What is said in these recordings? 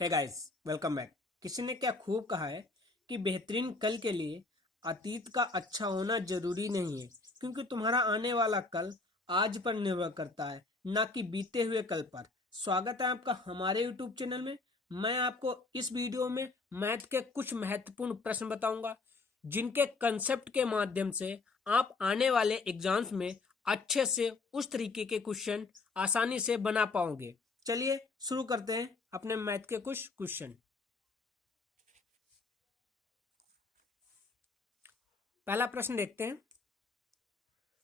Hey guys, welcome back. किसी ने क्या खूब कहा है कि बेहतरीन कल के लिए अतीत का अच्छा होना जरूरी नहीं है, क्योंकि तुम्हारा आने वाला कल आज पर निर्भर करता है, ना कि बीते हुए कल पर। स्वागत है आपका हमारे यूट्यूब चैनल में। मैं आपको इस वीडियो में मैथ के कुछ महत्वपूर्ण प्रश्न बताऊंगा, जिनके कंसेप्ट के माध्यम से आप आने वाले एग्जाम्स में अच्छे से उस तरीके के क्वेश्चन आसानी से बना पाओगे। चलिए शुरू करते हैं अपने मैथ के कुछ क्वेश्चन। पहला प्रश्न देखते हैं।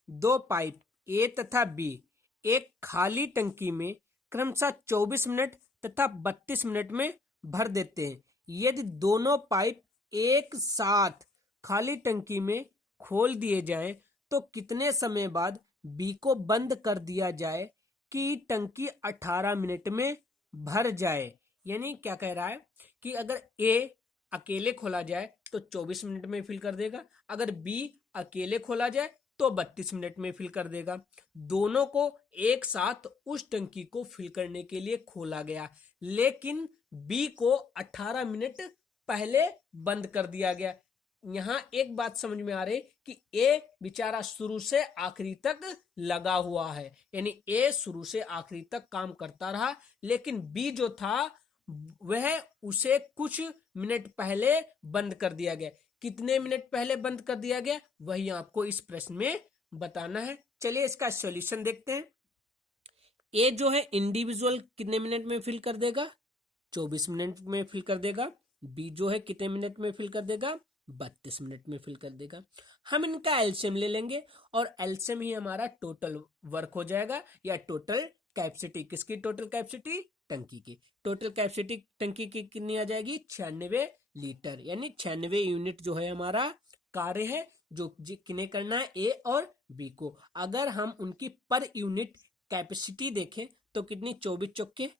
दो पाइप ए तथा बी एक खाली टंकी में क्रमशः 24 मिनट तथा 32 मिनट में भर देते हैं। यदि दोनों पाइप एक साथ खाली टंकी में खोल दिए जाएं, तो कितने समय बाद बी को बंद कर दिया जाए कि टंकी 18 मिनट में भर जाए। यानी क्या कह रहा है कि अगर ए अकेले खोला जाए तो 24 मिनट में फिल कर देगा, अगर बी अकेले खोला जाए तो 32 मिनट में फिल कर देगा। दोनों को एक साथ उस टंकी को फिल करने के लिए खोला गया, लेकिन बी को 18 मिनट पहले बंद कर दिया गया। यहां एक बात समझ में आ रही कि ए बेचारा शुरू से आखिरी तक लगा हुआ है, यानी ए शुरू से आखिरी तक काम करता रहा, लेकिन बी जो था वह उसे कुछ मिनट पहले बंद कर दिया गया। कितने मिनट पहले बंद कर दिया गया वही आपको इस प्रश्न में बताना है। चलिए इसका सॉल्यूशन देखते हैं। ए जो है इंडिविजुअल कितने मिनट में फिल कर देगा? 24 मिनट में फिल कर देगा। बी जो है कितने मिनट में फिल कर देगा? 32 मिनट में फिल कर देगा। हम इनका एलसीएम ले लेंगे और एलसीएम ही हमारा टोटल वर्क हो जाएगा, या टोटल कैपेसिटी। किसकी टोटल कैपेसिटी? टंकी की। टोटल कैपेसिटी टंकी की कितनी आ जाएगी? 96 लीटर, यानी 96 यूनिट जो है हमारा कार्य है, जो किन्हें करना है? ए और बी को। अगर हम उनकी पर यूनिट कैपेसिटी देखें तो कितनी? 24 चौके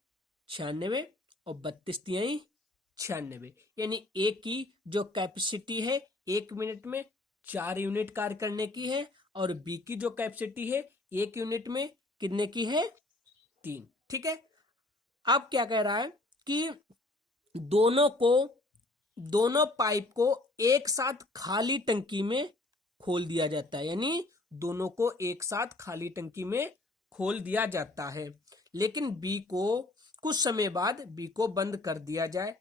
96 और 32 तिहाई 96, यानी ए की जो कैपेसिटी है 1 मिनट में 4 यूनिट कार्य करने की है, और बी की जो कैपेसिटी है 1 यूनिट में कितने की है? 3। ठीक है। अब क्या कह रहा है कि दोनों पाइप को एक साथ खाली टंकी में खोल दिया जाता है, यानी दोनों को एक साथ खाली टंकी में खोल दिया जाता है, लेकिन बी को कुछ समय बाद बी को बंद कर दिया जाए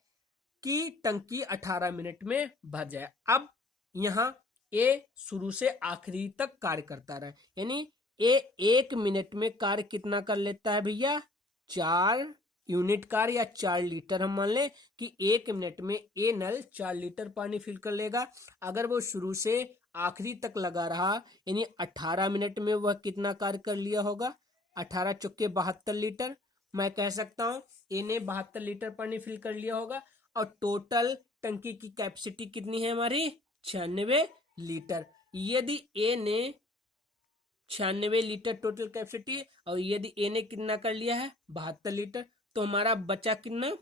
कि टंकी 18 मिनट में भर जाए। अब यहां ए शुरू से आखिरी तक कार्य करता रहा, यानी ए 1 मिनट में कार्य कितना कर लेता है भैया? 4 यूनिट कार्य, या 4 लीटर। हम मान लें कि 1 मिनट में ए नल 4 लीटर पानी फिल कर लेगा। अगर वो शुरू से आखिरी तक लगा रहा, यानी 18 मिनट में वह कितना कार्य कर लिया होगा? 18 चौके 72 लीटर। मैं कह सकता हूं ए ने 72 लीटर पानी फिल कर लिया होगा, और टोटल टंकी की कैपेसिटी कितनी है हमारी? 96 लीटर। यदि ए ने 96 लीटर टोटल कैपेसिटी, और यदि ए ने कितना कर लिया है? 72 लीटर, तो हमारा बचा कितना?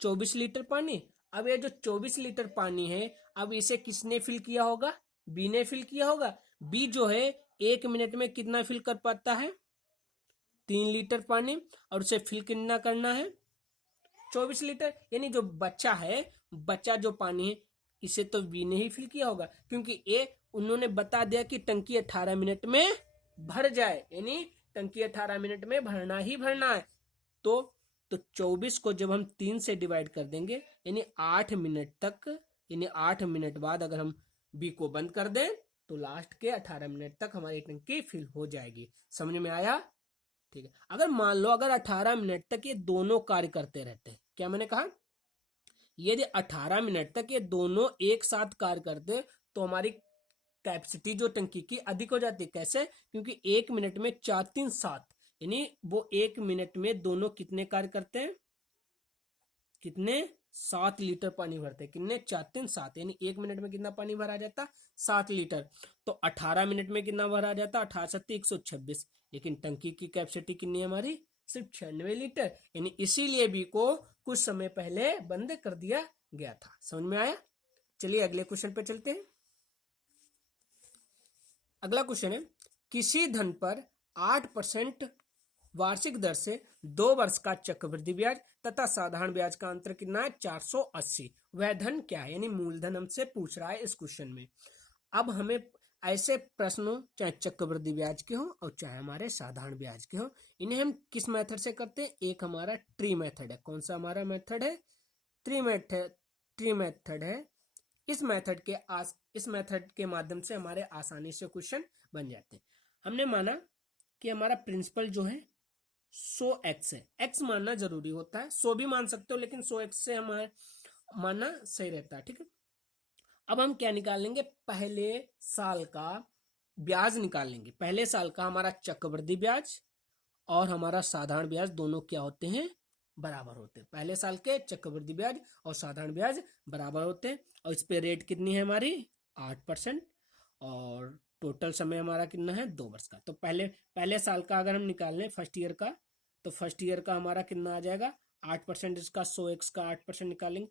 24 लीटर पानी। अब ये जो 24 लीटर पानी है, अब इसे किसने फिल किया होगा? बी ने फिल किया होगा। बी जो है 1 मिनट में कितना फिल कर पाता है? 3 लीटर पानी, और उसे फिल कितना करना है? 24 लीटर। यानी जो बचा जो पानी है, इसे तो बी ने ही फिल किया होगा, क्योंकि ए उन्होंने बता दिया कि टंकी 18 मिनट में भर जाए, यानी टंकी 18 मिनट में भरना ही भरना है। तो 24 को जब हम 3 से डिवाइड कर देंगे, यानी 8 मिनट तक, यानी 8 मिनट बाद अगर हम बी को बंद कर दें तो लास्ट के 18 मिनट तक हमारी टंकी फिल हो जाएगी। समझ में आया? ठीक है। अगर मान लो अगर 18 मिनट तक ये दोनों कार्य करते रहते हैं, क्या मैंने कहा? यदि 18 मिनट तक ये दोनों एक साथ कार्य करते तो हमारी कैपेसिटी जो टंकी की अधिक हो जाती। कैसे? क्योंकि 1 मिनट में 4 3 7, यानी वो 1 मिनट में दोनों कितने कार्य करते हैं? कितने? 7 लीटर पानी भरते हैं। कितने? 4 3 7, यानी 1 मिनट में कितना पानी भरा जाता? 7 लीटर। तो 18 मिनट में कितना भरा जाता? 18 7 126, लेकिन टंकी की कैपेसिटी कितनी है हमारी? सिर्फ 96 लीटर, यानी इसीलिए बी को कुछ समय पहले बंद कर दिया गया था। समझ में आया? चलिए अगले क्वेश्चन पे चलते हैं। अगला क्वेश्चन है, किसी धन पर 8% वार्षिक दर से 2 वर्ष का चक्रवृद्धि ब्याज तथा साधारण ब्याज का अंतर कितना है 480। वह धन क्या है, यानी मूलधन हमसे पूछ रहा है इस क्वेश्चन में। अब हमें ऐसे प्रश्नों, चाहे चक्रवृद्धि ब्याज के हो और चाहे हमारे साधारण ब्याज के हो, इन्हें हम किस मेथड से करते हैं? एक हमारा ट्री मेथड है। कौन सा हमारा मेथड है? ट्री मेथड है। इस मेथड के माध्यम से हमारे आसानी से क्वेश्चन बन जाते हैं। हमने माना कि हमारा प्रिंसिपल जो है 100x है। x मानना जरूरी होता है, 100 भी मान सकते हो, लेकिन 100x से हमारे मानना सही रहता है। ठीक है, अब हम क्या निकालेंगे? पहले साल का ब्याज निकालेंगे। पहले साल का हमारा चक्रवृद्धि ब्याज और हमारा साधारण ब्याज दोनों क्या होते हैं? बराबर होते हैं। पहले साल के चक्रवृद्धि ब्याज और साधारण ब्याज बराबर होते हैं। और इस पे रेट कितनी है हमारी? 8%। और टोटल समय हमारा कितना है? 2 वर्ष का। तो पहले साल का अगर हम निकाल लें फर्स्ट ईयर का, तो फर्स्ट ईयर का हमारा कितना आ जाएगा? 8%। इसका 100x का 8% निकालेंगे,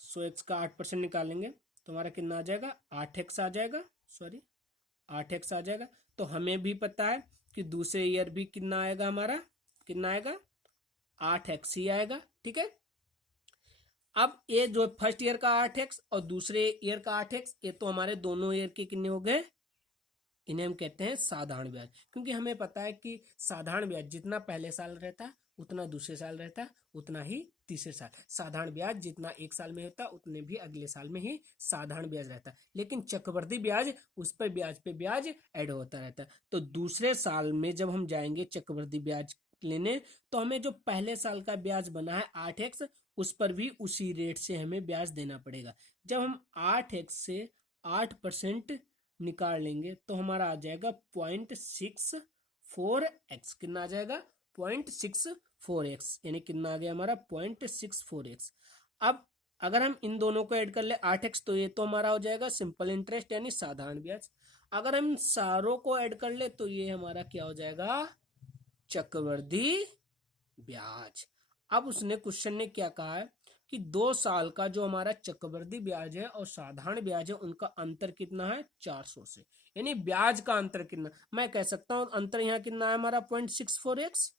100x का 8% निकालेंगे तो हमारा कितना आ जाएगा? 8x आ जाएगा, सॉरी 8x आ जाएगा। तो हमें भी पता है कि दूसरे ईयर भी कितना आएगा हमारा? कितना आएगा? 8x ही आएगा। ठीक है, अब ये जो फर्स्ट ईयर का 8x और दूसरे ईयर का 8x, ये तो हमारे दोनों ईयर के कितने हो गए? इन्हें हम कहते हैं साधारण ब्याज। क्योंकि हमें पता है कि साधारण ब्याज जितना पहले साल रहता है उतना दूसरे साल रहता है, उतना ही तीसरे साल। साधारण ब्याज जितना एक साल में होता है उतने भी अगले साल में ही साधारण ब्याज रहता है। लेकिन चक्रवृद्धि ब्याज, उस पर ब्याज पे ब्याज ऐड होता रहता है। तो दूसरे साल में जब हम जाएंगे चक्रवृद्धि ब्याज लेने, तो हमें जो पहले साल का ब्याज बना है 8x, उस पर भी उसी रेट से हमें ब्याज देना पड़ेगा। जब हम 8x से 8% निकाल लेंगे तो हमारा आ जाएगा 0.64x। कितना आ जाएगा? 0.64x, यानी कितना आ गया हमारा? 0.64x। अब अगर हम इन दोनों को ऐड कर ले 8x, तो ये तो हमारा हो जाएगा सिंपल इंटरेस्ट यानी साधारण ब्याज। अगर हम सारों को ऐड कर ले तो ये हमारा क्या हो जाएगा? चक्रवृद्धि ब्याज। अब उसने क्वेश्चन ने क्या कहा है कि 2 साल का जो हमारा चक्रवृद्धि ब्याज है और साधारण ब्याज है उनका अंतर कितना है? 400 से। यानी ब्याज का अंतर कितना? मैं कह सकता हूं अंतर यहाँ कितना है हमारा? 0.64x।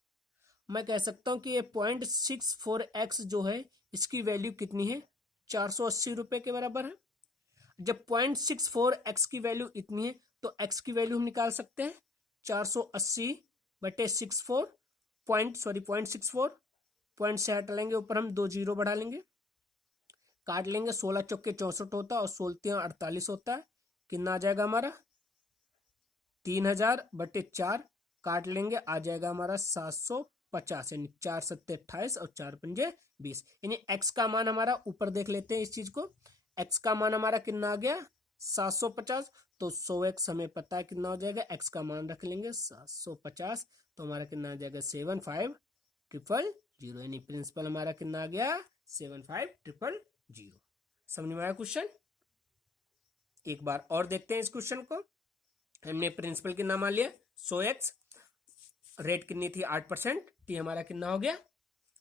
मैं कह सकता हूं कि ये 0.64x जो है इसकी वैल्यू कितनी है? 480 रुपए के बराबर है। जब 0.64x की वैल्यू इतनी है तो x की वैल्यू हम निकाल सकते हैं 480/64 0.64 पॉइंट से हटा लेंगे, ऊपर हम 2 जीरो बढ़ा लेंगे, काट लेंगे। 16 चौके 64 होता है और 16 48 होता है। कितना आ जाएगा हमारा? 3000/4 काट लेंगे, आ जाएगा हमारा 750। यानी 4 सत्ते 28 और 4 पंजे 20। यानी x का मान हमारा, ऊपर देख लेते हैं इस चीज को, x का मान हमारा कितना आ गया? 750। तो 100x हमें पता है कितना हो जाएगा, x का मान रख लेंगे 750, तो हमारा कितना आ जाएगा? 75000। यानी प्रिंसिपल हमारा कितना आ गया? 75000। समझ में आया क्वेश्चन? एक बार और देखते हैं इस क्वेश्चन को। हमने प्रिंसिपल कितना मान लिया? 100x, रेट कितनी थी? 8%। टी हमारा कितना हो गया?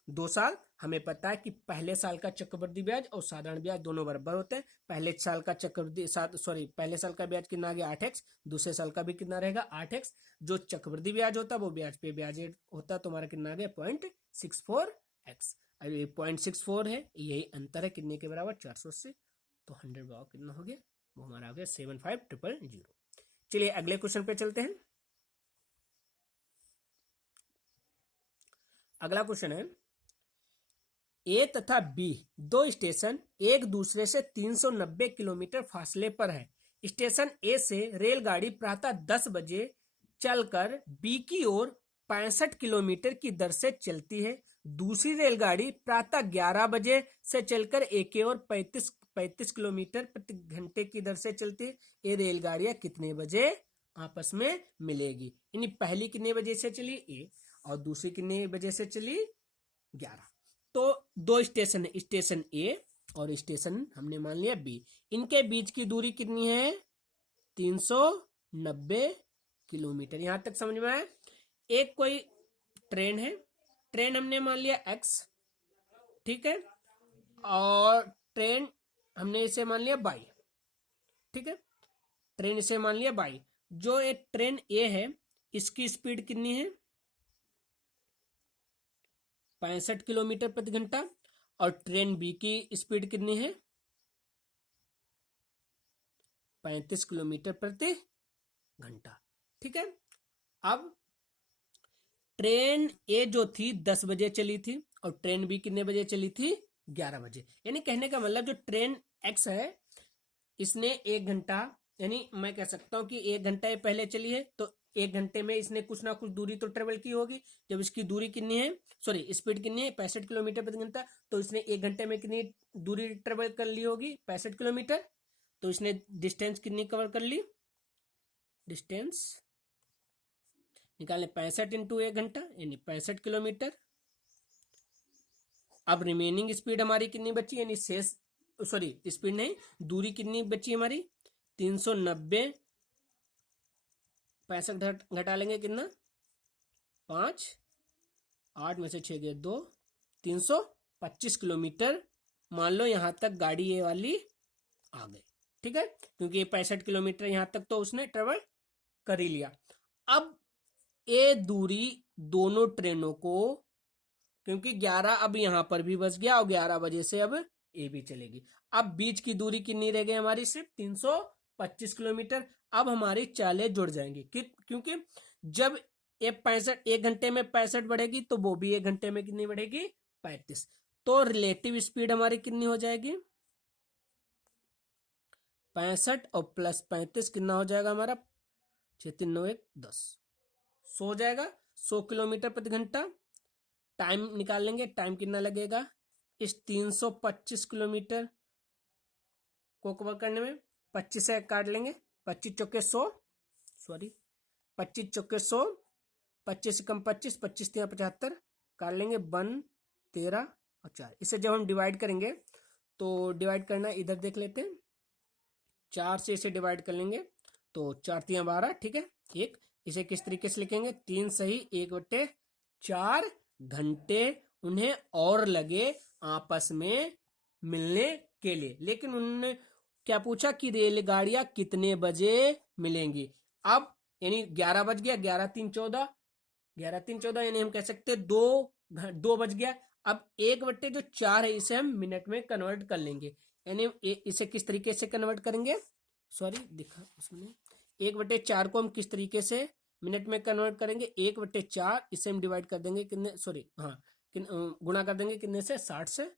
2 साल। हमें पता है कि पहले साल का चक्रवृद्धि ब्याज और साधारण ब्याज दोनों बराबर होते हैं। पहले साल का पहले साल का ब्याज कितना आ गया? 8x। दूसरे साल का भी कितना रहेगा? 8x। जो चक्रवृद्धि ब्याज होता है वो ब्याज पे ब्याज होता है, तो हमारा कितना आ गया? 0.64x। अब ये 0.64 है, यही अंतर है कितने के बराबर? 400 से। तो 100 भाव कितना हो गया? वो हमारा हो गया 75000। चलिए अगले क्वेश्चन पे चलते हैं। अगला क्वेश्चन है, ए तथा बी 2 स्टेशन एक दूसरे से 390 किलोमीटर फासले पर है। स्टेशन ए से रेलगाड़ी प्रातः 10 बजे चलकर बी की ओर 65 किलोमीटर की दर से चलती है। दूसरी रेलगाड़ी प्रातः 11 बजे से चलकर ए की ओर 35 किलोमीटर प्रति घंटे की दर से चलती है। ये रेलगाड़ियां कितने बजे आपस में मिलेगी? यानी पहली कितने बजे से चली? ए, और दूसरी कितने बजे से चली? 11। तो 2 स्टेशन है, स्टेशन ए और स्टेशन हमने मान लिया बी। इनके बीच की दूरी कितनी है? 390 किलोमीटर। यहां तक समझ में आया? एक कोई ट्रेन है, ट्रेन हमने मान लिया एक्स, ठीक है, और ट्रेन हमने इसे मान लिया बाई, ठीक है, ट्रेन इसे मान लिया बाई। जो एक ट्रेन ए है इसकी स्पीड कितनी है? 65 किलोमीटर प्रति घंटा और ट्रेन बी की स्पीड कितनी है 35 किलोमीटर प्रति घंटा। ठीक है, अब ट्रेन ए जो थी 10 बजे चली थी और ट्रेन बी कितने बजे चली थी 11 बजे। यानी कहने का मतलब जो ट्रेन एक्स है इसने 1 घंटा, यानी मैं कह सकता हूं कि 1 घंटा ये पहले चली है तो 1 घंटे में इसने कुछ ना कुछ दूरी तो ट्रेवल की होगी। जब इसकी दूरी कितनी है, सॉरी स्पीड कितनी है 65 किलोमीटर प्रति घंटा, तो इसने 1 घंटे में कितनी दूरी ट्रेवल कर ली होगी 65 किलोमीटर। तो इसने डिस्टेंस कितनी कवर कर ली, डिस्टेंस निकालें 65 इंटू 1 घंटा यानी 65 किलोमीटर। अब रिमेनिंग स्पीड हमारी कितनी बची, यानी शेष सॉरी स्पीड नहीं दूरी कितनी बची हमारी 390, 65 घटा लेंगे कितना 5, 8 में से 6 गए 2, 325 किलोमीटर मान लो यहां तक गाड़ी ये वाली आ गई। ठीक है, क्योंकि ये 65 किलोमीटर यहां तक तो उसने ट्रेवल कर ही लिया। अब ये दूरी दोनों ट्रेनों को, क्योंकि 11 अब यहां पर भी बच गया और 11 बजे से अब ए भी चलेगी। अब बीच की दूरी कितनी रह गई हमारी सिर्फ 325 किलोमीटर। अब हमारी चालें जुड़ जाएंगी क्योंकि जब ये 65 1 घंटे में 65 बढ़ेगी तो वो भी 1 घंटे में कितनी बढ़ेगी 35। तो रिलेटिव स्पीड हमारी कितनी हो जाएगी 65 और प्लस 35 कितना हो जाएगा हमारा 6 3 9 1 10 100 हो जाएगा 100 किलोमीटर प्रति घंटा। टाइम निकाल लेंगे, टाइम कितना लगेगा इस 325 किलोमीटर को कवर करने में 25 से काट लेंगे 25 चौके 100 सॉरी 25 चौके 100 25 से कम 25 25 3 75 काट लेंगे 1 13 और 4। इसे जब हम डिवाइड करेंगे तो डिवाइड करना इधर देख लेते हैं 4 से इसे डिवाइड कर लेंगे तो 4 3 12। ठीक है, एक इसे किस तरीके से लिखेंगे 3 सही 1/4 घंटे उन्हें और लगे आपस में मिलने के लिए। लेकिन उन्होंने क्या पूछा कि रेलगाड़ियां कितने बजे मिलेंगी। अब यानी 11 बज गया 11 3 14 11 3 14 यानी हम कह सकते हैं 2 बज गया। अब 1/4 है इसे हम मिनट में कन्वर्ट कर लेंगे। यानी इसे किस तरीके से कन्वर्ट करेंगे, सॉरी दिखा उसमें 1/4 को हम किस तरीके से मिनट में कन्वर्ट करेंगे 1/4 इसे हम डिवाइड कर देंगे कितने सॉरी हाँ गुणा कर देंगे कितने से 60 से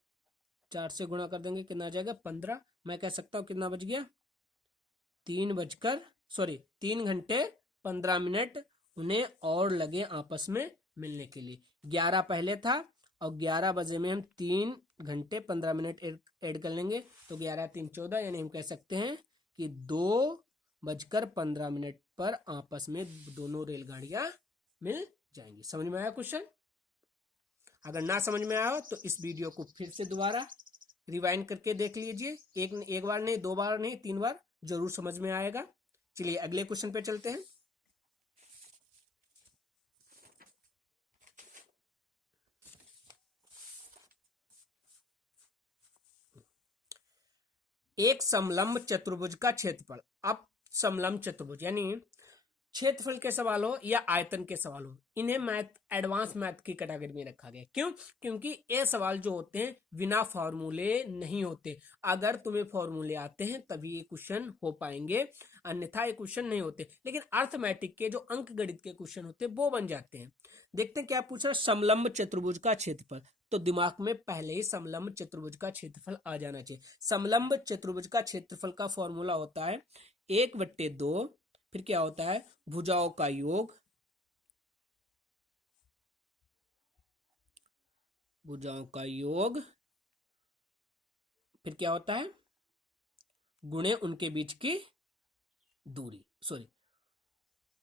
4 से गुणा कर देंगे कितना आ जाएगा 15। मैं कह सकता हूँ कितना बज गया 3 घंटे 15 मिनट उन्हें और लगे आपस में मिलने के लिए। 11 पहले था और 11 बजे में हम 3 घंटे 15 मिनट ऐड कर लेंगे तो 11 3 14 यानी हम कह सकते हैं कि 2:15 पर आपस में दोनों रेलगाड़ियां मिल जाएंगी। समझ में आया क्वेश्चन? अगर ना समझ में आया हो तो इस वीडियो को फिर से दोबारा रिवाइंड करके देख लीजिए। एक बार नहीं 2 बार नहीं 3 बार जरूर समझ में आएगा। चलिए अगले क्वेश्चन पे चलते हैं। एक समलंब चतुर्भुज का क्षेत्रफल। अब समलंब चतुर्भुज यानी क्षेत्रफल के सवाल हो या आयतन के सवाल हो, इन्हें मैथ एडवांस मैथ की कैटेगरी में रखा गया। क्यों? क्योंकि ये सवाल जो होते हैं बिना फॉर्मूले नहीं होते। अगर तुम्हें फॉर्मूले आते हैं तभी ये क्वेश्चन हो पाएंगे, अन्यथा ये क्वेश्चन नहीं होते। लेकिन अर्थमेटिक के जो अंक गणित के क्वेश्चन होते हैं वो बन जाते हैं। देखते हैं क्या पूछा, समलंब चतुर्भुज का क्षेत्रफल। तो दिमाग में पहले ही समलंब चतुर्भुज का क्षेत्रफल आ जाना चाहिए। समलंब चतुर्भुज का क्षेत्रफल का फॉर्मूला होता है 1/2, फिर क्या होता है भुजाओं का योग, भुजाओं का योग, फिर क्या होता है गुणे उनके बीच की दूरी, सॉरी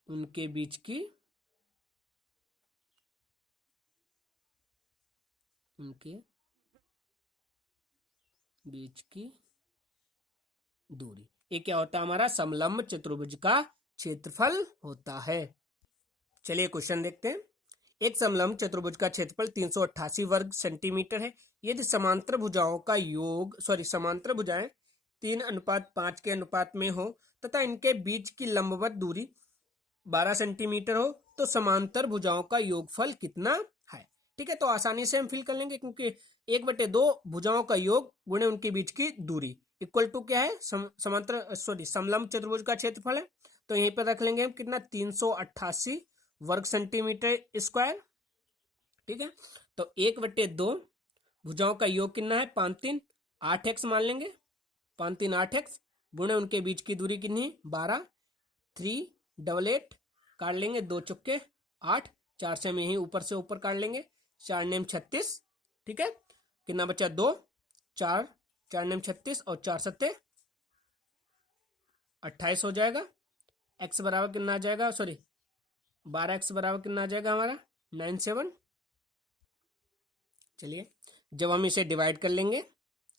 उनके बीच की दूरी। ये क्या होता है हमारा समलंब चतुर्भुज का क्षेत्रफल होता है। चलिए क्वेश्चन देखते हैं। एक समलंब चतुर्भुज का क्षेत्रफल 388 वर्ग सेंटीमीटर है। यदि समांतर भुजाओं का योग समांतर भुजाएं 3:5 के अनुपात में हो तथा इनके बीच की लंबवत दूरी 12 सेंटीमीटर हो तो समांतर भुजाओं का योगफल कितना है। ठीक है, तो आसानी से हम फिल कर लेंगे, क्योंकि 1/2 भुजाओं का योग गुणे उनके बीच की दूरी इक्वल टू क्या है, समांतर समलंब चतुर्भुज का क्षेत्रफल है। तो यहीं पर रख लेंगे हम कितना, 388 वर्ग सेंटीमीटर स्क्वायर। ठीक है, तो 1/2 भुजाओं का योग कितना है, 5 3 8x मान लेंगे, 5 3 8x गुणे उनके बीच की दूरी कितनी, 12, 388 काट लेंगे, 2 चुक्के 8, 4 से हम यही ऊपर से ऊपर काट लेंगे, 4 नेम 36। ठीक है, कितना बचा, 2 4, 4 नेम 36 और 4 सत्ते 28 हो जाएगा। x बराबर कितना आ जाएगा, 12x बराबर कितना आ जाएगा हमारा, 97। चलिए, जब हम इसे डिवाइड कर लेंगे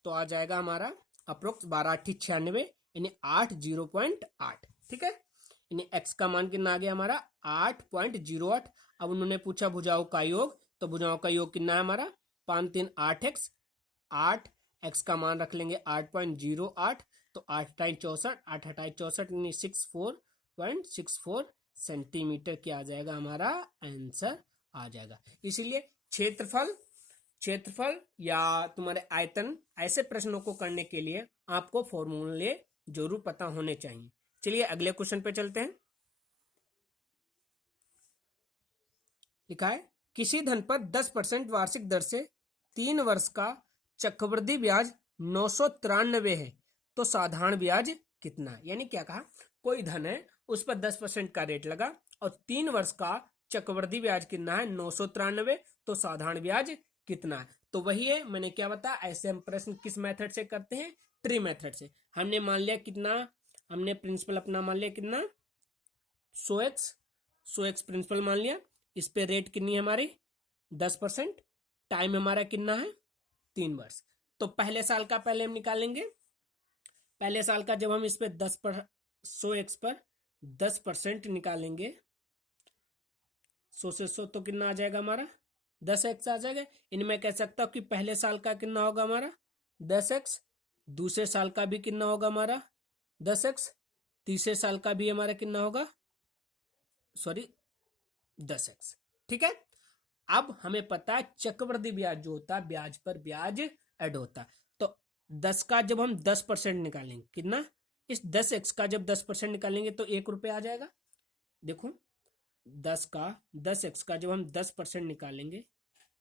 तो आ जाएगा हमारा अप्रोक्स 12 8 96 यानी 8 0.8। ठीक है, यानी x का मान कितना आ गया हमारा, 8.08। अब उन्होंने पूछा भुजाओं का योग, तो भुजाओं का योग कितना है हमारा, 5 3 8x, 8x का मान रख लेंगे 8.08, तो 8 टाइम 64, 8 हटाए 64 यानी 64.64 सेंटीमीटर क्या आ जाएगा, हमारा आंसर आ जाएगा। इसीलिए क्षेत्रफल या तुम्हारे आयतन, ऐसे प्रश्नों को करने के लिए आपको फॉर्मूले जरूर पता होने चाहिए। चलिए अगले क्वेश्चन पे चलते हैं। लिखा है, किसी धन पर 10% वार्षिक दर से 3 वर्ष का चक्रवृद्धि ब्याज 993 है, तो साधारण ब्याज कितना है। यानी क्या कहा, कोई धन है उस पर 10% का रेट लगा और 3 वर्ष का चक्रवृद्धि ब्याज कितना है, 993, तो साधारण ब्याज कितना है। तो वही है, मैंने क्या बताया, ऐसे हम प्रश्न किस मेथड से करते हैं, ट्री मेथड से। हमने मान लिया कितना, हमने प्रिंसिपल अपना मान लिया कितना, 100x प्रिंसिपल मान लिया, इस पे रेट कितनी है हमारी, 10%, टाइम हमारा कितना है, 3 वर्ष। तो पहले साल का पहले हम निकालेंगे, पहले साल का जब हम इस पे 100x पर 10% निकालेंगे, 100 से 100 तो कितना आ जाएगा हमारा, 10x आ जाएगा। इन मैं कह सकता हूं कि पहले साल का कितना होगा हमारा, 10x, दूसरे साल का भी कितना होगा हमारा, 10x, तीसरे साल का भी हमारा कितना होगा, 10x। ठीक है, अब हमें पता है चक्रवृद्धि ब्याज जो होता है, ब्याज पर ब्याज ऐड होता है। तो 10 का जब हम 10% निकालेंगे कितना, इस 10x का जब 10% निकालेंगे तो 1 रुपये आ जाएगा। देखो 10x का जब हम 10% निकालेंगे,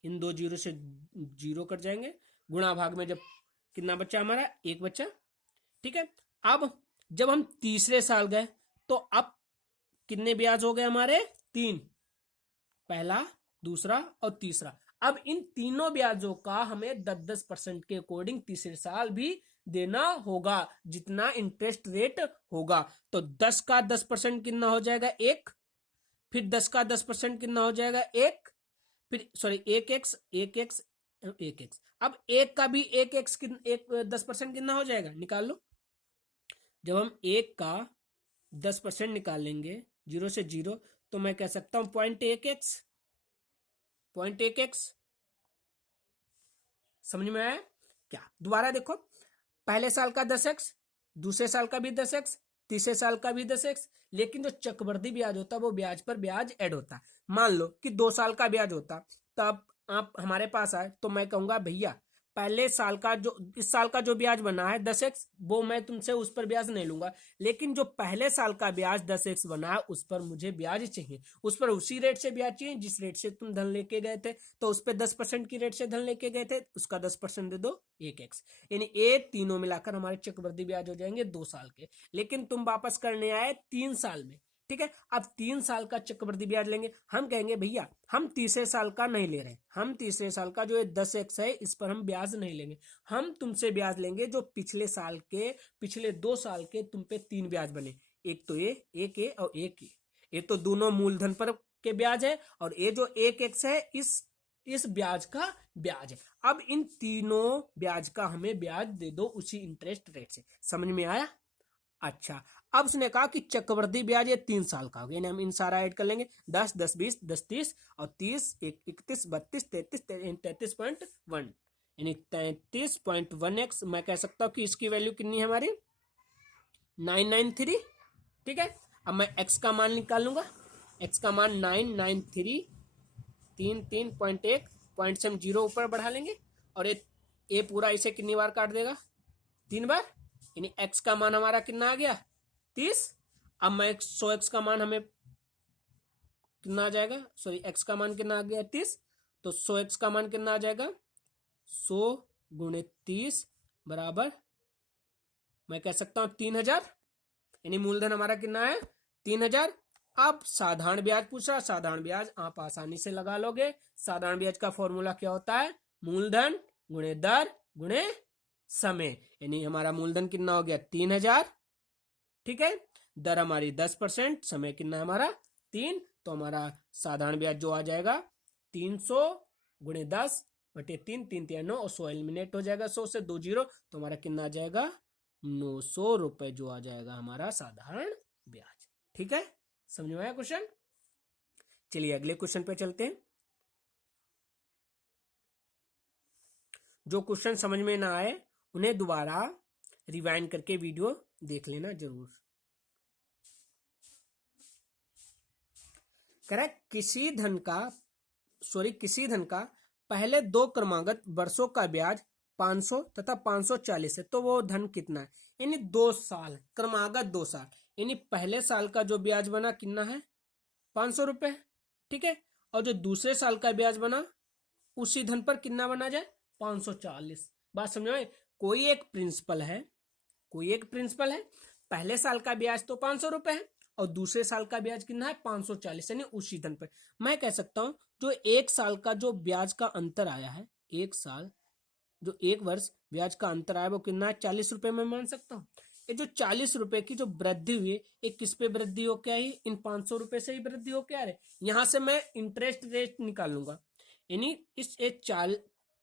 इन 2 जीरो से 0 कट जाएंगे, गुणा भाग में जब कितना बचा हमारा, 1 बचा। ठीक है, अब जब हम तीसरे साल गए तो अब कितने ब्याज हो गए हमारे, 3, पहला, दूसरा और तीसरा। अब इन तीनों ब्याजों का हमें 10% के अकॉर्डिंग तीसरे साल भी देना होगा, जितना इंटरेस्ट रेट होगा। तो 10 का 10% कितना हो जाएगा, 1, फिर 10 का 10% कितना हो जाएगा, 1, फिर 1x 1x 1x। अब 1 का भी 1x 10% कितना हो जाएगा, निकाल लो। जब हम 1 का 10% निकालेंगे 0 से 0, तो मैं कह सकता हूं 0.1x, 0.1x। समझ में आया क्या, दोबारा देखो, पहले साल का 10x, दूसरे साल का भी 10x, तीसरे साल का भी 10x, लेकिन जो चक्रवृद्धि ब्याज होता है वो ब्याज पर ब्याज ऐड होता है। मान लो कि 2 साल का ब्याज होता, तब आप हमारे पास आए तो मैं कहूंगा भैया पहले साल का जो, इस साल का जो ब्याज बना है 10x, वो मैं तुमसे उस पर ब्याज नहीं लूंगा, लेकिन जो पहले साल का ब्याज 10x बना है उस पर मुझे ब्याज चाहिए, उस पर उसी रेट से ब्याज चाहिए जिस रेट से तुम धन लेके गए थे। तो उस पर 10% की रेट से धन लेके गए थे, उसका 10% दे दो, 1x। यानी ये तीनों मिलाकर हमारे चक्रवृद्धि ब्याज हो जाएंगे 2 साल के, लेकिन तुम वापस करने आए 3 साल में। ठीक है, अब 3 साल का चक्रवृद्धि ब्याज लेंगे, हम कहेंगे भैया हम तीसरे साल का नहीं ले रहे, हम तीसरे साल का जो 10x है इस पर हम ब्याज नहीं लेंगे, हम तुमसे ब्याज लेंगे जो पिछले साल के, पिछले 2 साल के तुम पे 3 ब्याज बने, एक तो ये, एक ये और एक ये तो दोनों मूलधन पर के ब्याज है, और ये जो 1x है इस ब्याज का ब्याज है। अब इन तीनों ब्याज का हमें ब्याज दे दो उसी इंटरेस्ट रेट से। समझ में आया, अच्छा। अब उसने कहा कि चक्रवृद्धि ब्याज ये 3 साल का होगा, यानी हम इन सारा ऐड कर लेंगे, 10 10 20 10 30 और 30 31 32 33 33.1, यानी 33.1x। मैं कह सकता हूं कि इसकी वैल्यू कितनी है हमारी, 993। ठीक है, अब मैं x का मान निकाल लूंगा, x का मान 993, 3 3.1 पॉइंट से हम 0 ऊपर बढ़ा लेंगे और ए पूरा इसे कितनी बार काट देगा, 3 बार, यानी x का मान हमारा कितना आ गया, 30। अब मैं 100x का मान हमें कितना आ जाएगा, सॉरी x का मान कितना आ गया 30, तो 100x का मान कितना आ जाएगा, 100 गुणे 30 बराबर मैं कह सकता हूं 3000, यानी मूलधन हमारा कितना है 3000। अब साधारण ब्याज पूछ रहा, साधारण ब्याज आप आसानी से लगा लोगे। साधारण ब्याज का फॉर्मूला क्या होता है, मूलधन गुणे दर गुणे समय, यानी हमारा मूलधन कितना हो गया 3000, ठीक है, दर हमारी 10%, समय कितना है हमारा 3, तो हमारा साधारण ब्याज जो आ जाएगा 300 गुणे 10 बटे 3, 3 3 9 और 100 एलिमिनेट हो जाएगा, 100 से 2 0, तो हमारा कितना आ जाएगा 900 रुपए जो आ जाएगा हमारा साधारण ब्याज। ठीक है, समझ में आया क्वेश्चन। चलिए अगले क्वेश्चन पे चलते हैं। जो क्वेश्चन समझ में ना आए उन्हें दोबारा रिवाइंड करके वीडियो देख लेना जरूर। करेक्ट, किसी धन का पहले 2 क्रमागत वर्षों का ब्याज 500 तथा 540 है, तो वो धन कितना है, यानी 2 साल, क्रमागत 2 साल, यानी पहले साल का जो ब्याज बना कितना है 500 रुपए, ठीक है, और जो दूसरे साल का ब्याज बना उसी धन पर कितना बना जाए 540। बात समझ में, कोई एक प्रिंसिपल है, पहले साल का ब्याज तो 500 रुपए है और दूसरे साल का ब्याज कितना है 540, यानी उसी धन पर। मैं कह सकता हूं जो 1 साल का जो ब्याज का अंतर आया है, 1 साल जो 1 वर्ष ब्याज का अंतर आया वो कितना है 40 रुपए में मान सकता हूँ। ये जो 40 रुपए की जो वृद्धि हुई है किस पे वृद्धि हो क्या, इन 500 रुपए से ही वृद्धि हो क्या है। यहां से मैं इंटरेस्ट रेट निकालूंगा, यानी इस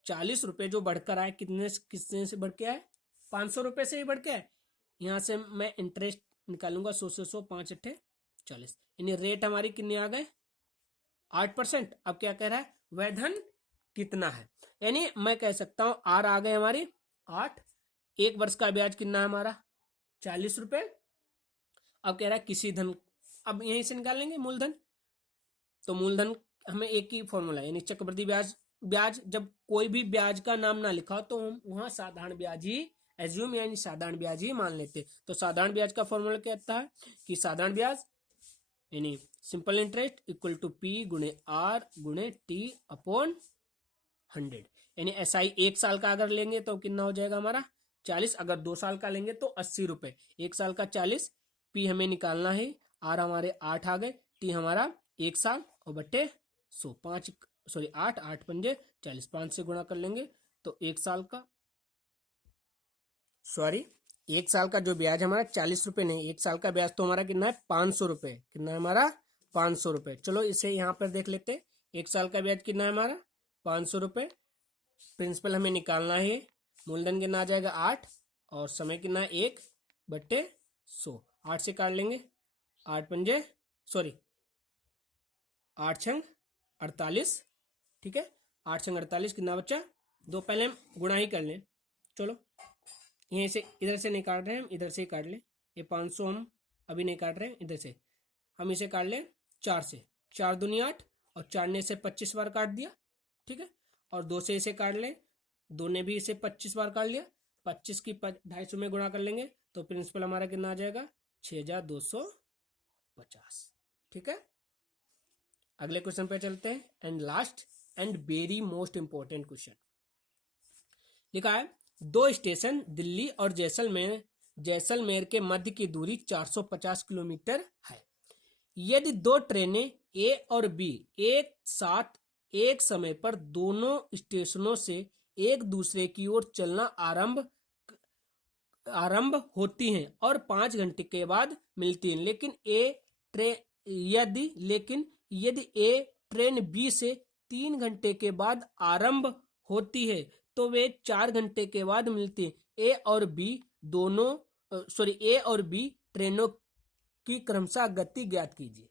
40 रुपए जो बढ़कर आए कितने से बढ़ के आए 500 रुपए से ही बढ़ के आए। यहां से मैं इंटरेस्ट निकालूंगा 100 से 100 5 8 40, यानी रेट हमारी कितनी आ गए 8%। अब क्या कह रहा है वह धन कितना है, यानी मैं कह सकता हूं आर आ गए हमारी 8, 1 वर्ष का ब्याज कितना है हमारा 40 रुपए। अब कह रहा है किसी धन, अब यहीं से निकाल लेंगे मूलधन, तो मूलधन हमें एक ही फॉर्मूला, यानी चक्रवृद्धि ब्याज जब कोई भी ब्याज का नाम ना लिखा हो तो हम वहां साधारण ब्याज ही एज्यूम, यानी साधारण ब्याज ही मान लेते। तो साधारण ब्याज का फॉर्मूला कहता है कि साधारण ब्याज यानी simple interest equal to P गुणे आर गुणे टी अपॉन 100, यानी एसआई 1 साल का अगर लेंगे तो कितना हो जाएगा हमारा 40, अगर 2 साल का लेंगे तो 80 रुपए, 1 साल का 40, पी हमें निकालना है, आर हमारे 8 आ गए, टी हमारा 1 साल और बट्टे 100, 5 सॉरी 8 8 पंजे 40, 5 से गुणा कर लेंगे तो 1 साल का, सॉरी 1 साल का जो ब्याज हमारा 40 रुपए नहीं, 1 साल का ब्याज तो हमारा कितना है 500 रुपए, कितना है हमारा 500 रुपए। चलो इसे यहाँ पर देख लेते हैं, 1 साल का ब्याज कितना है हमारा 500 रुपए, प्रिंसिपल हमें निकालना है, मूलधन कितना आ जाएगा 8 और समय कितना 1 बट्टे 100, 8 से काट लेंगे, 8 पंजे सॉरी 8 छंग 48, ठीक है, 8 छंग 48 कितना बच्चा 2, पहले हम गुणा ही कर लें। चलो यहीं से इधर से नहीं काट रहे हैं, हम इधर से ही काट लें, ये 500 हम अभी नहीं काट रहे हैं, इधर से हम इसे काट लें 4 से, 4 दूनी 8 और 4 ने इसे 25 बार काट दिया, ठीक है, और 2 से इसे काट लें, 2 ने भी इसे 25 बार काट लिया, 25 की 250 में गुणा कर लेंगे तो प्रिंसिपल हमारा कितना आ जाएगा 6250, ठीक है। अगले क्वेश्चन पे चलते हैं, and last and very most important question लिखा है 2 स्टेशन दिल्ली और जैसलमेर के मध्य की दूरी 450 किलोमीटर है। यदि 2 ट्रेनें ए और बी एक साथ एक समय पर दोनों स्टेशनों से एक दूसरे की ओर चलना आरंभ होती हैं और 5 घंटे के बाद मिलती हैं, लेकिन यदि ए ट्रेन बी से 3 घंटे के बाद आरंभ होती है तो वे 4 घंटे के बाद मिलती हैं। ए और बी ट्रेनों की क्रमशः गति ज्ञात कीजिए।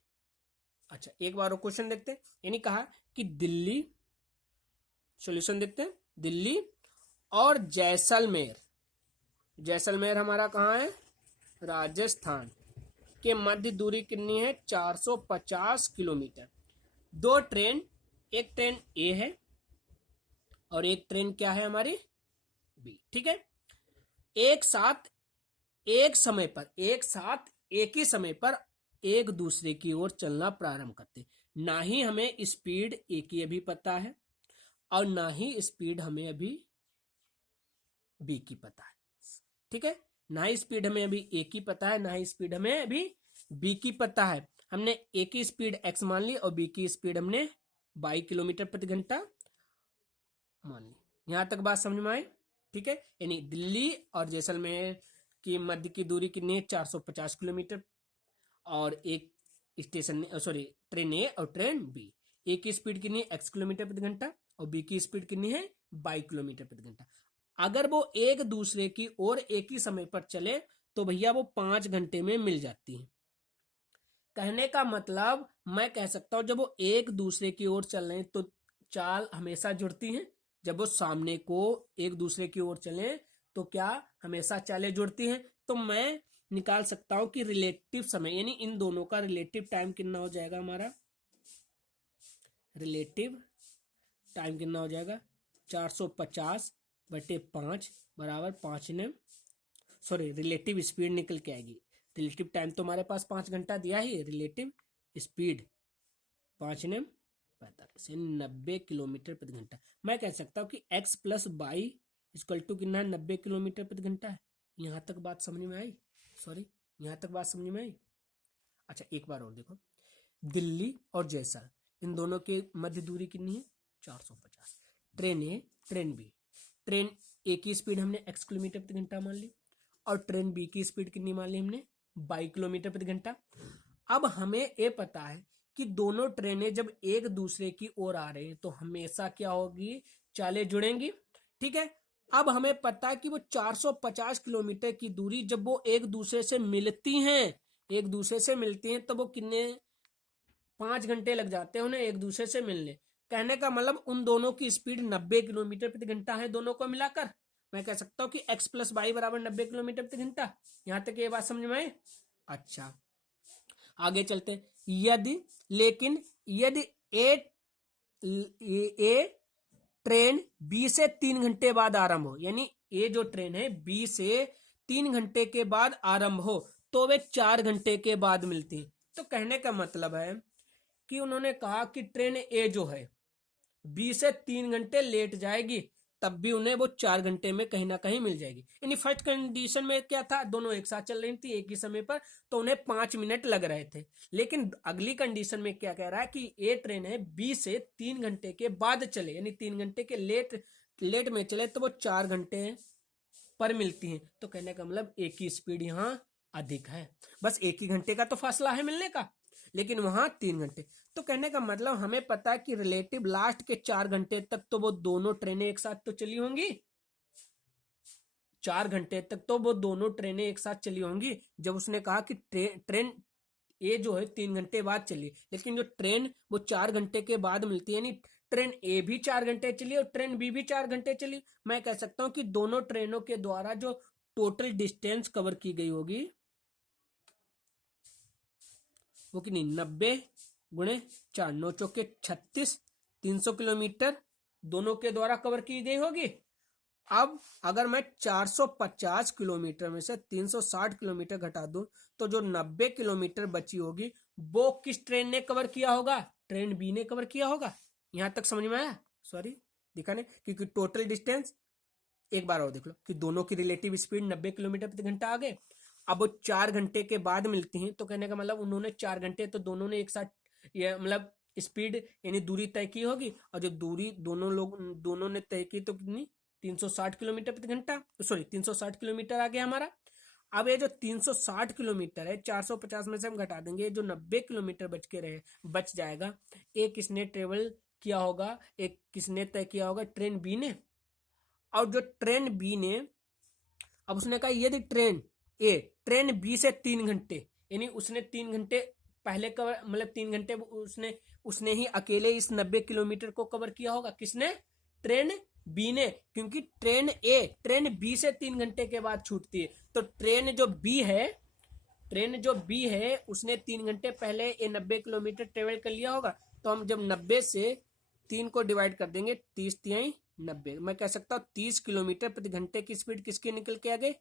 अच्छा एक बार क्वेश्चन देखते हैं, यानी कहा कि दिल्ली, सॉल्यूशन देखते हैं, दिल्ली और जैसलमेर हमारा कहाँ है राजस्थान के मध्य दूरी कितनी है 450 किलोमीटर। 2 ट्रेन, एक ट्रेन ए है और एक ट्रेन क्या है हमारी, बी। ठीक है, एक साथ एक साथ एक ही समय पर एक दूसरे की ओर चलना प्रारंभ करते, ना ही हमें स्पीड ए की अभी पता है और ना ही स्पीड हमें अभी बी की पता है। ठीक है, ना ही स्पीड हमें अभी ए की पता है, ना ही स्पीड हमें अभी बी की पता है। हमने ए की स्पीड एक्स मान ली और बी की स्पीड हमने 22 किलोमीटर प्रति घंटा मान ली। यहां तक बात समझ में आई। ठीक है, यानी दिल्ली और जैसलमेर की मध्य की दूरी कितनी है, 450 किलोमीटर। और एक स्टेशन, सॉरी, ट्रेन ए और ट्रेन बी, ए की स्पीड कितनी है, एक्स किलोमीटर प्रति घंटा और बी की स्पीड कितनी है, 22 किलोमीटर प्रति घंटा। अगर वो एक दूसरे की ओर एक ही समय पर चले तो भैया वो 5 घंटे में मिल जाती है। कहने का मतलब मैं कह सकता हूं जब वो एक दूसरे की ओर चल रहे हैं तो चाल हमेशा जुड़ती हैं। जब वो सामने को एक दूसरे की ओर चले तो क्या हमेशा चालें जुड़ती हैं। तो मैं निकाल सकता हूं कि रिलेटिव समय, यानी इन दोनों का रिलेटिव टाइम कितना हो जाएगा, हमारा रिलेटिव टाइम कितना हो जाएगा, 450/5 बराबर 5 ने, सॉरी, रिलेटिव स्पीड निकल के आएगी। रिलेटिव टाइम तो हमारे पास 5 घंटा दिया ही, रिलेटिव स्पीड 5 ने 45 यानी 90 किलोमीटर प्रति घंटा। मैं कह सकता हूँ कि x plus y equal to कितना, 90 किलोमीटर प्रति घंटा है। यहाँ तक बात समझ में आई, सॉरी, यहाँ तक बात समझ में आई। अच्छा, एक बार और देखो, दिल्ली और जैसलमेर इन दोनों के मध्य दूरी कितनी है, 450। ट्रेन ए ट्रेन बी, ट्रेन ए की स्पीड हमने x किलोमीटर प्रति घंटा मान ली और ट्रेन बी की स्पीड कितनी मान ली हमने, 22 किलोमीटर प्रति घंटा। अब हमें ये पता है कि दोनों ट्रेनें जब एक दूसरे की ओर आ रहे हैं तो हमेशा क्या होगी, चालें जुड़ेंगी। ठीक है, अब हमें पता है कि वो 450 किलोमीटर की दूरी जब वो एक दूसरे से मिलती हैं, तो वो कितने, 5 घंटे लग जाते हैं उन्हें एक दूसरे से मिलने। कहने का मतलब उन दोनों की स्पीड 90 किलोमीटर प्रति घंटा है दोनों को मिलाकर। मैं कह सकता हूं कि x प्लस वाई बराबर 90 किलोमीटर प्रति घंटा। यहां तक ये बात समझ में आई। अच्छा, आगे चलते हैं। यदि ए ट्रेन बी से 3 घंटे बाद आरंभ हो, यानी ये जो ट्रेन है बी से 3 घंटे के बाद आरंभ हो तो वे 4 घंटे के बाद मिलती है। तो कहने का मतलब है कि उन्होंने कहा कि ट्रेन ए जो है बी से 3 घंटे लेट जाएगी, तब भी उन्हें वो 4 घंटे में कहीं ना कहीं मिल जाएगी। यानी फर्स्ट कंडीशन में क्या था, दोनों एक साथ चल रही थी एक ही समय पर, तो उन्हें 5 मिनट लग रहे थे। लेकिन अगली कंडीशन में क्या कह रहा है कि ये ट्रेन है बी से 3 घंटे के बाद चले, यानी 3 घंटे के लेट में चले तो वो 4 घंटे पर मिलती है। तो कहने का मतलब एक ही स्पीड यहाँ अधिक है, बस एक ही घंटे का तो फासला है मिलने का, लेकिन वहां 3 घंटे। तो कहने का मतलब हमें पता है कि रिलेटिव लास्ट के 4 घंटे तक तो वो दोनों ट्रेनें एक साथ तो चली होंगी, 4 घंटे तक तो वो दोनों ट्रेनें एक साथ चली होंगी। जब उसने कहा कि ट्रेन ए जो है 3 घंटे बाद चली, लेकिन जो ट्रेन वो 4 घंटे के बाद मिलती है, यानी ट्रेन ए भी 4 घंटे चली और ट्रेन बी भी 4 घंटे चली। मैं कह सकता हूं कि दोनों ट्रेनों के द्वारा जो टोटल डिस्टेंस कवर की गई होगी वो कितनी, 90 × 4 9 चौके 36, 300 किलोमीटर दोनों के द्वारा कवर की गई होगी। अब अगर मैं 450 किलोमीटर में से 360 किलोमीटर घटा दूं तो जो 90 किलोमीटर बची होगी वो किस ट्रेन ने कवर किया होगा, ट्रेन बी ने कवर किया होगा। यहां तक समझ में आया, सॉरी दिखाने, क्योंकि टोटल डिस्टेंस एक बार और देख लो कि दोनों की रिलेटिव स्पीड 90 किलोमीटर प्रति घंटा आ गए। अब वो 4 घंटे के बाद मिलती हैं, तो कहने का मतलब उन्होंने 4 घंटे तो दोनों ने एक साथ, ये मतलब स्पीड यानी दूरी तय की होगी, और जो दूरी दोनों ने तय की तो कितनी, 360 किलोमीटर प्रति घंटा, सॉरी 360 किलोमीटर आ गया हमारा। अब ये जो 360 किलोमीटर है 450 में से हम घटा देंगे, जो 90 किलोमीटर बच जाएगा, एक किसने ट्रेवल किया होगा, एक किसने तय किया होगा, ट्रेन बी ने। और जो ट्रेन बी ने, अब उसने कहा यदि ट्रेन बी से 3 घंटे, यानी उसने 3 घंटे पहले कवर, मतलब 3 घंटे उसने ही अकेले इस 90 किलोमीटर को कवर किया होगा, किसने, ट्रेन बी ने, क्योंकि ट्रेन बी से 3 घंटे के बाद छूटती है। तो ट्रेन जो बी है उसने 3 घंटे पहले ये 90 किलोमीटर ट्रेवल कर लिया होगा। तो हम जब 90 से 3 को डिवाइड कर देंगे, 30 × 90। मैं कह सकता हूँ 30 किलोमीटर प्रति घंटे की स्पीड किसकी निकल के आ गई,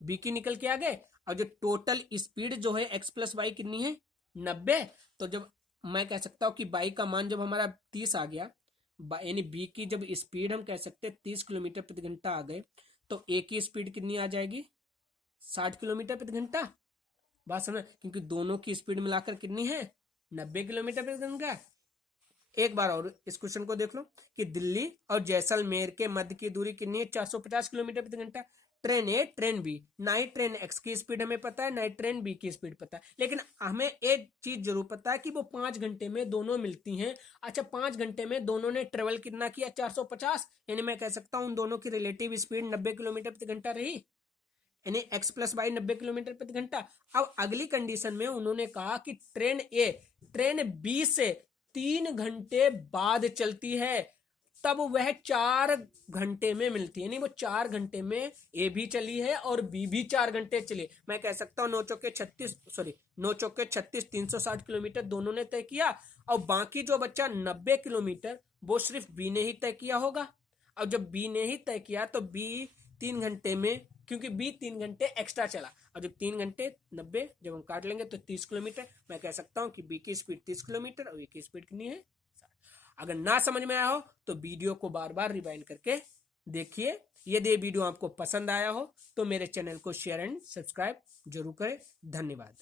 बी की निकल के आ गए। और जो टोटल स्पीड जो है एक्स प्लस वाई कितनी है, 90। तो जब मैं कह सकता हूँ कि बाई का मान जब हमारा 30 आ गया, यानी बी की जब स्पीड हम कह सकते हैं 30 किलोमीटर प्रति घंटा आ गए, तो ए की स्पीड कितनी आ जाएगी, 60 किलोमीटर प्रति घंटा। बात समझ, क्योंकि दोनों की स्पीड मिलाकर कितनी है, 90 किलोमीटर प्रति घंटा। एक बार और इस क्वेश्चन को देख लो कि दिल्ली और जैसलमेर के मध्य की दूरी कितनी है, 450 किलोमीटर प्रति घंटा। ट्रेन ए ट्रेन बी, ना ही ट्रेन एक्स की स्पीड हमें पता है, ना ही ट्रेन बी की स्पीड पता है, लेकिन हमें एक चीज जरूर पता है कि वो 5 घंटे में दोनों मिलती हैं। अच्छा, 5 घंटे में दोनों ने ट्रेवल कितना किया, 450, यानी मैं कह सकता हूं उन दोनों की रिलेटिव स्पीड 90 किलोमीटर प्रति घंटा रही, यानी एक्स प्लस वाई 90 किलोमीटर प्रति घंटा। अब अगली कंडीशन में उन्होंने कहा कि ट्रेन ए ट्रेन बी से 3 घंटे बाद चलती है, तब वह 4 घंटे में मिलती है, यानी वो 4 घंटे में ए भी चली है और बी भी 4 घंटे चली। मैं कह सकता हूँ 9 चौके 36 360 किलोमीटर दोनों ने तय किया, और बाकी जो बच्चा 90 किलोमीटर वो सिर्फ बी ने ही तय किया होगा। अब जब बी ने ही तय किया तो बी 3 घंटे में, क्योंकि बी 3 घंटे एक्स्ट्रा चला, और जब 3 घंटे 90 जब हम काट लेंगे तो 30 किलोमीटर। मैं कह सकता हूं कि बी की स्पीड 30 किलोमीटर और ए की स्पीड कितनी है। अगर ना समझ में आया हो तो वीडियो को बार बार रिवाइंड करके देखिए। यदि ये वीडियो आपको पसंद आया हो तो मेरे चैनल को शेयर एंड सब्सक्राइब जरूर करें। धन्यवाद।